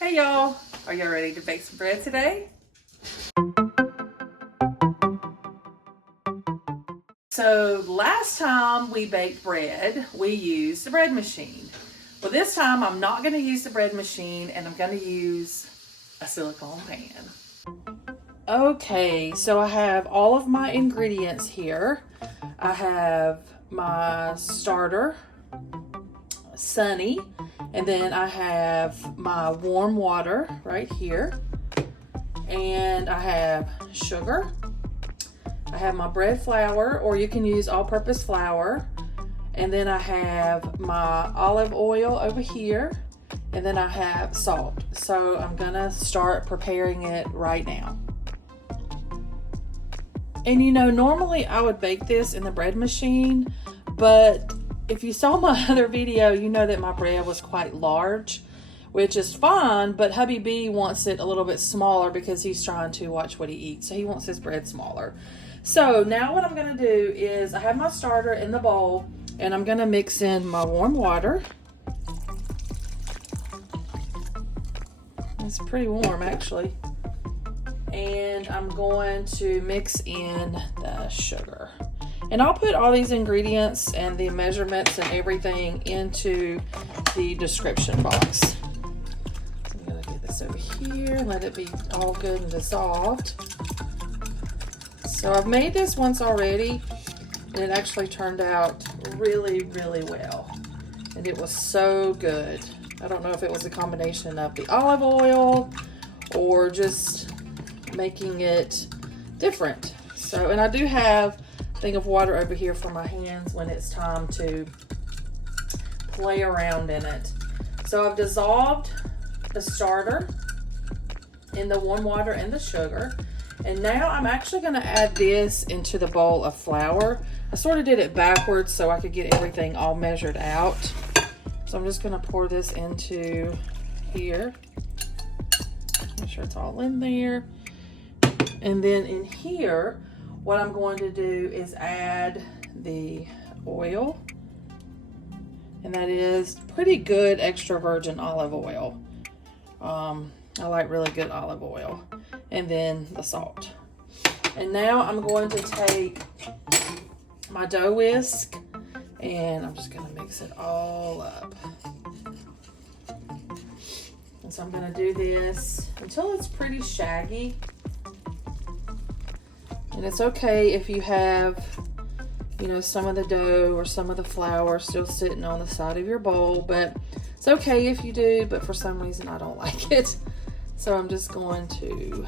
Hey y'all, are y'all ready to bake some bread today? So last time we baked bread, we used the bread machine. Well, this time I'm not going to use the bread machine and I'm going to use a silicone pan. Okay, so I have all of my ingredients here. I have my starter, Sunny, and then I have my warm water right here, and I have sugar. I have my bread flour, or you can use all-purpose flour, and then I have my olive oil over here, and then I have salt. So I'm gonna start preparing it right now. And you know, normally I would bake this in the bread machine, but if you saw my other video, you know that my bread was quite large, which is fine, but hubby B wants it a little bit smaller because he's trying to watch what he eats. So he wants his bread smaller. So now what I'm gonna do is I have my starter in the bowl and I'm gonna mix in my warm water. It's pretty warm actually. And I'm going to mix in the sugar. And I'll put all these ingredients and the measurements and everything into the description box. So I'm gonna get this over here and let it be all good and dissolved. So I've made this once already and it actually turned out really, really well. And it was so good. I don't know if it was a combination of the olive oil or just making it different. So, and I do have a thing of water over here for my hands when it's time to play around in it. So I've dissolved the starter in the warm water and the sugar. And now I'm actually going to add this into the bowl of flour. I sort of did it backwards so I could get everything all measured out. So I'm just going to pour this into here. Make sure it's all in there. And then in here, what I'm going to do is add the oil. And that is pretty good extra virgin olive oil. I like really good olive oil. And then the salt. And now I'm going to take my dough whisk and I'm just going to mix it all up. And so I'm going to do this until it's pretty shaggy. And it's okay if you have, you know, some of the dough or some of the flour still sitting on the side of your bowl, but it's okay if you do, but for some reason I don't like it. So I'm just going to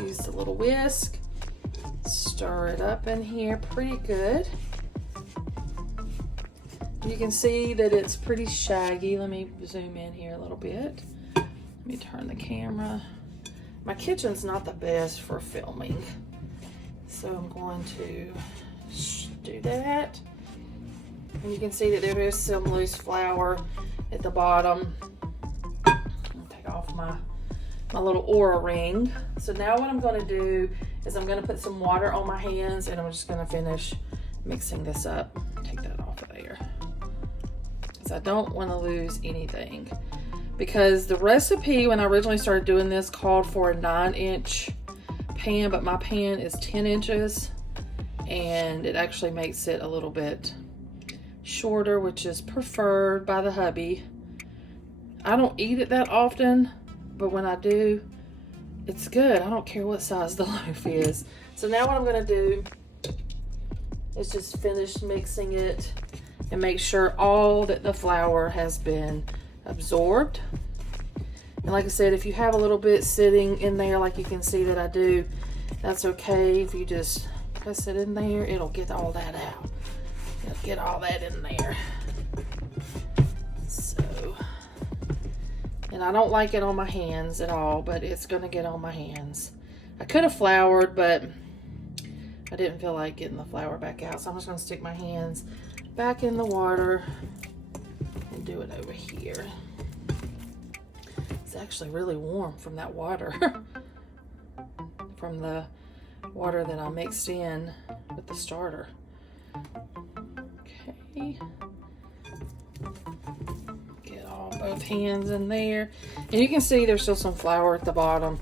use the little whisk, stir it up in here pretty good. You can see that it's pretty shaggy. Let me zoom in here a little bit. Let me turn the camera. My kitchen's not the best for filming. So I'm going to do that. And you can see that there is some loose flour at the bottom. I'll take off my little Aura ring. So now what I'm going to do is I'm going to put some water on my hands and I'm just going to finish mixing this up. Take that off of there. Because I don't want to lose anything. Because the recipe when I originally started doing this called for a 9-inch pan, but my pan is 10 inches and it actually makes it a little bit shorter, which is preferred by the hubby. I don't eat it that often, but when I do, it's good. I don't care what size the loaf is. So now what I'm going to do is just finish mixing it and make sure all that the flour has been absorbed. And like I said, if you have a little bit sitting in there like you can see that I do, that's okay. If you just press it in there, it'll get all that out. It'll get all that in there. So, and I don't like it on my hands at all, but it's gonna get on my hands. I could have floured, but I didn't feel like getting the flour back out. So I'm just gonna stick my hands back in the water and do it over here. It's actually really warm from that water. From the water that I mixed in with the starter. Okay. Get all both hands in there. And you can see there's still some flour at the bottom,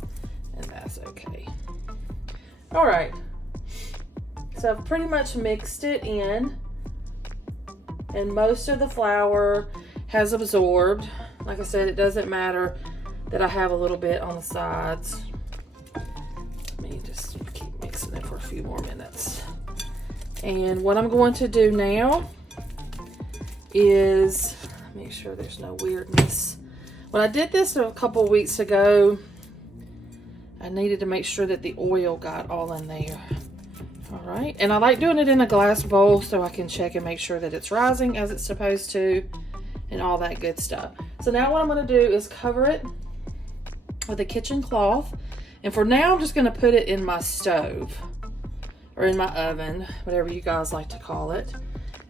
and that's okay. All right, so I've pretty much mixed it in, and most of the flour has absorbed. Like I said, it doesn't matter that I have a little bit on the sides. Let me just keep mixing it for a few more minutes. And what I'm going to do now is make sure there's no weirdness. When I did this a couple weeks ago, I needed to make sure that the oil got all in there. All right, and I like doing it in a glass bowl so I can check and make sure that it's rising as it's supposed to and all that good stuff. So now what I'm gonna do is cover it with a kitchen cloth. And for now, I'm just gonna put it in my stove or in my oven, whatever you guys like to call it.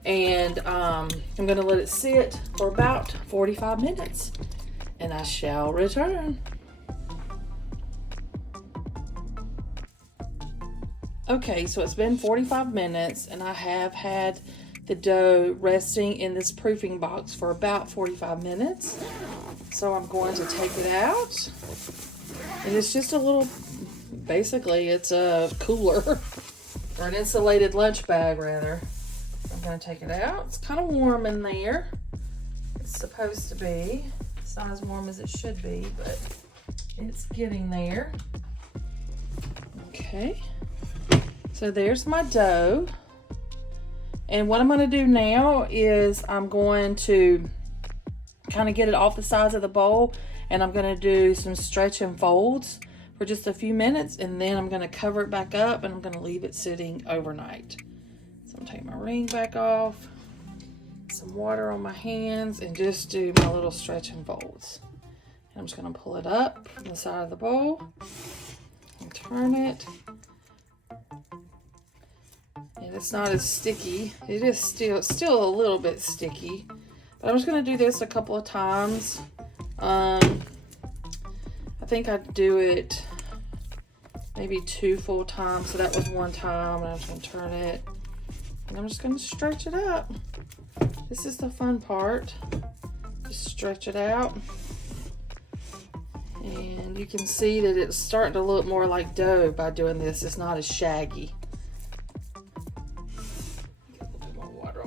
And I'm gonna let it sit for about 45 minutes and I shall return. Okay, so it's been 45 minutes and I have had the dough resting in this proofing box for about 45 minutes. So I'm going to take it out. And it's just a little, basically it's a cooler or an insulated lunch bag rather. I'm going to take it out. It's kind of warm in there. It's supposed to be. It's not as warm as it should be, but it's getting there. Okay. So there's my dough. And what I'm going to do now is I'm going to kind of get it off the sides of the bowl, and I'm going to do some stretch and folds for just a few minutes, and then I'm going to cover it back up and I'm going to leave it sitting overnight. So I'm going to take my ring back off, some water on my hands, and just do my little stretch and folds. And I'm just going to pull it up from the side of the bowl and turn it. And it's not as sticky. It is still a little bit sticky. But I'm just going to do this a couple of times. I think I do it maybe 2 full times. So that was 1 time. And I'm just going to turn it. And I'm just going to stretch it up. This is the fun part. Just stretch it out. And you can see that it's starting to look more like dough by doing this. It's not as shaggy.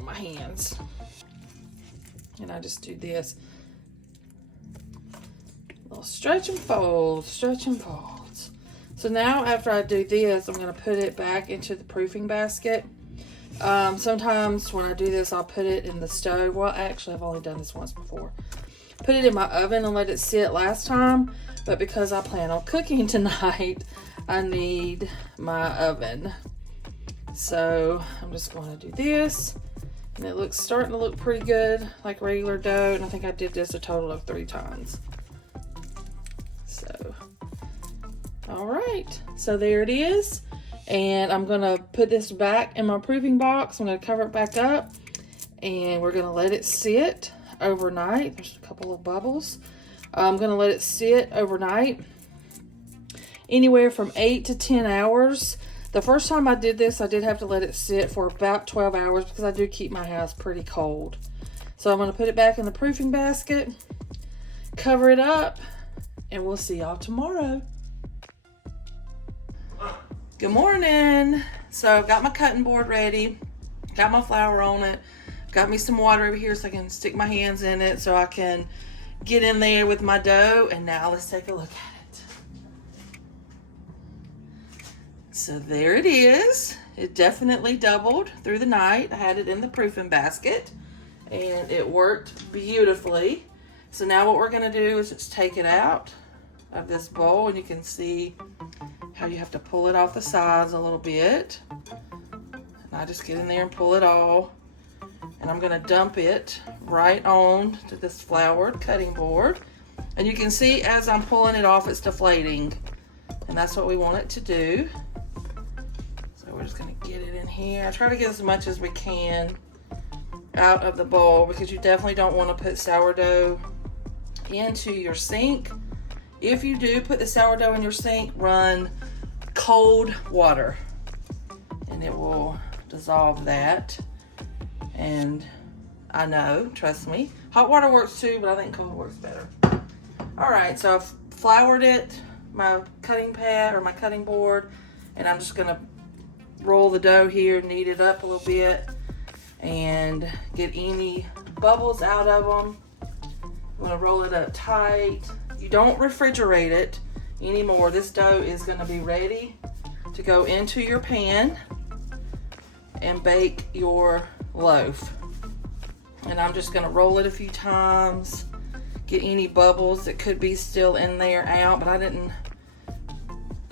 My hands, and I just do this little stretch and fold, stretch and folds. So now after I do this, I'm going to put it back into the proofing basket. Sometimes when I do this, I'll put it in the stove. Well, actually, I've only done this once before. Put it in my oven and let it sit last time, but because I plan on cooking tonight, I need my oven. So I'm just going to do this. And it starting to look pretty good, like regular dough. And I think I did this a total of 3 times. So, all right. So there it is. And I'm going to put this back in my proofing box. I'm going to cover it back up. And we're going to let it sit overnight. There's a couple of bubbles. I'm going to let it sit overnight. Anywhere from 8 to 10 hours. The first time I did this, I did have to let it sit for about 12 hours because I do keep my house pretty cold. So I'm going to put it back in the proofing basket, cover it up, and we'll see y'all tomorrow. Good morning. So I've got my cutting board ready, got my flour on it, got me some water over here so I can stick my hands in it so I can get in there with my dough. And now let's take a look at it. So there it is. It definitely doubled through the night. I had it in the proofing basket and it worked beautifully. So now what we're going to do is just take it out of this bowl, and you can see how you have to pull it off the sides a little bit. And I just get in there and pull it all. And I'm going to dump it right on to this floured cutting board. And you can see as I'm pulling it off, it's deflating. And that's what we want it to do. We're just going to get it in here. I try to get as much as we can out of the bowl because you definitely don't want to put sourdough into your sink. If you do put the sourdough in your sink, run cold water and it will dissolve that. And I know, trust me, Hot water works too, but I think cold works better. All right, so I've floured it, my cutting pad or my cutting board, and I'm just gonna roll the dough here, knead it up a little bit, and get any bubbles out of them. I'm gonna roll it up tight. You don't refrigerate it anymore. This dough is gonna be ready to go into your pan and bake your loaf. And I'm just gonna roll it a few times, get any bubbles that could be still in there out, but I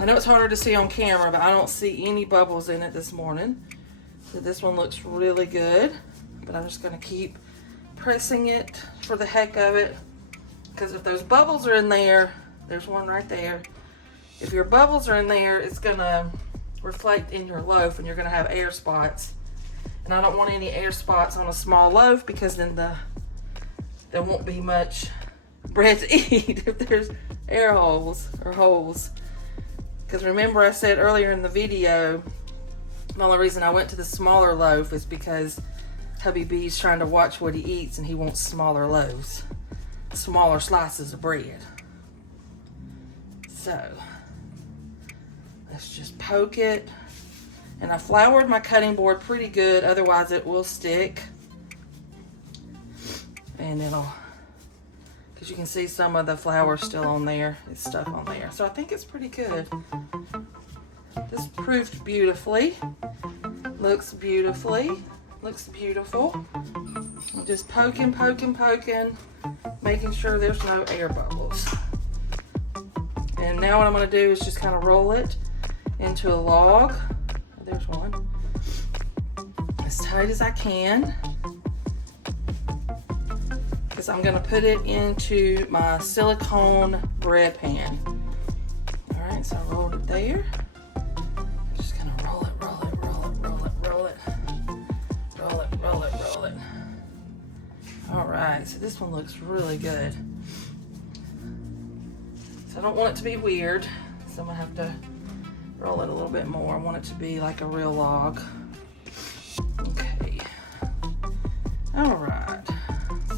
know it's harder to see on camera, but I don't see any bubbles in it this morning. So this one looks really good, but I'm just gonna keep pressing it for the heck of it, because if those bubbles are in there, there's one right there. If your bubbles are in there, it's gonna reflect in your loaf and you're gonna have air spots. And I don't want any air spots on a small loaf, because then there won't be much bread to eat if there's air holes or holes. Because remember I said earlier in the video, the only reason I went to the smaller loaf is because hubby B's trying to watch what he eats and he wants smaller loaves, smaller slices of bread. So let's just poke it. And I floured my cutting board pretty good, otherwise it will stick. And because you can see some of the flour still on there, it's stuck on there. So I think it's pretty good. This proofed beautifully, looks beautiful. I'm just poking, making sure there's no air bubbles. And now what I'm gonna do is just kind of roll it into a log. There's one. As tight as I can, because I'm gonna put it into my silicone bread pan. All right, so I rolled it there. I'm just gonna roll it. All right, so this one looks really good. So I don't want it to be weird, so I'm gonna have to roll it a little bit more. I want it to be like a real log. Okay. All right.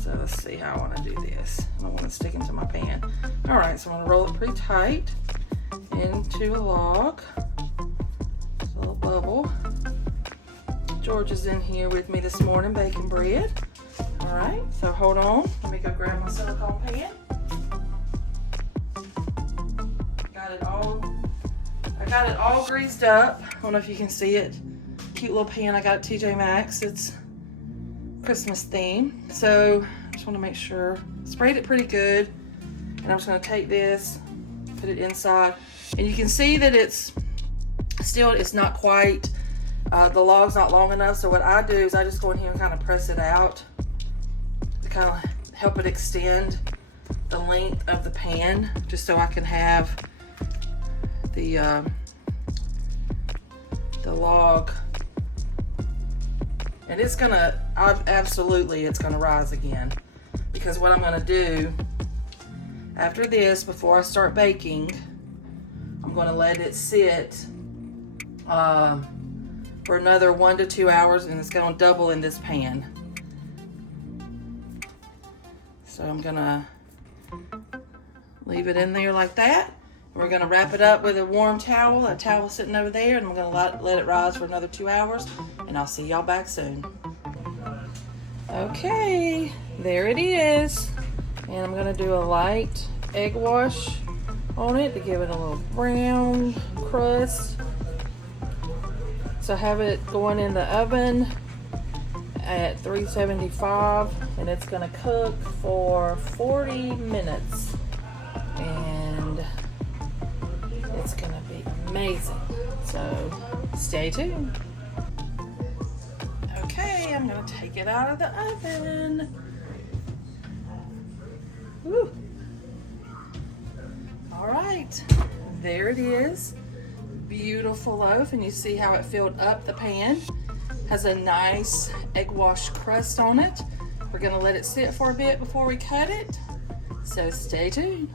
So let's see how I want to do this. I don't want it sticking to my pan. All right, so I'm gonna roll it pretty tight into a log. Just a little bubble. George is in here with me this morning baking bread. All right, so hold on. Let me go grab my silicone pan. I got it all greased up. I don't know if you can see it. Cute little pan I got at TJ Maxx. It's Christmas theme. So I just want to make sure. Sprayed it pretty good. And I'm just going to take this, put it inside. And you can see that it's not quite, the log's not long enough. So what I do is I just go in here and kind of press it out to kind of help it extend the length of the pan, just so I can have the log, and it's gonna rise again, because what I'm gonna do after this, before I start baking, I'm gonna let it sit for another 1 to 2 hours, and it's gonna double in this pan. So I'm gonna leave it in there like that. We're gonna wrap it up with a warm towel, a towel sitting over there, and I'm gonna let it rise for another 2 hours, and I'll see y'all back soon. Okay, there it is. And I'm gonna do a light egg wash on it to give it a little brown crust. So I have it going in the oven at 375, and it's gonna cook for 40 minutes. And it's gonna be amazing. So stay tuned. Okay, I'm gonna take it out of the oven. Woo. All right, there it is. Beautiful loaf, and you see how it filled up the pan. Has a nice egg wash crust on it. We're gonna let it sit for a bit before we cut it. So stay tuned.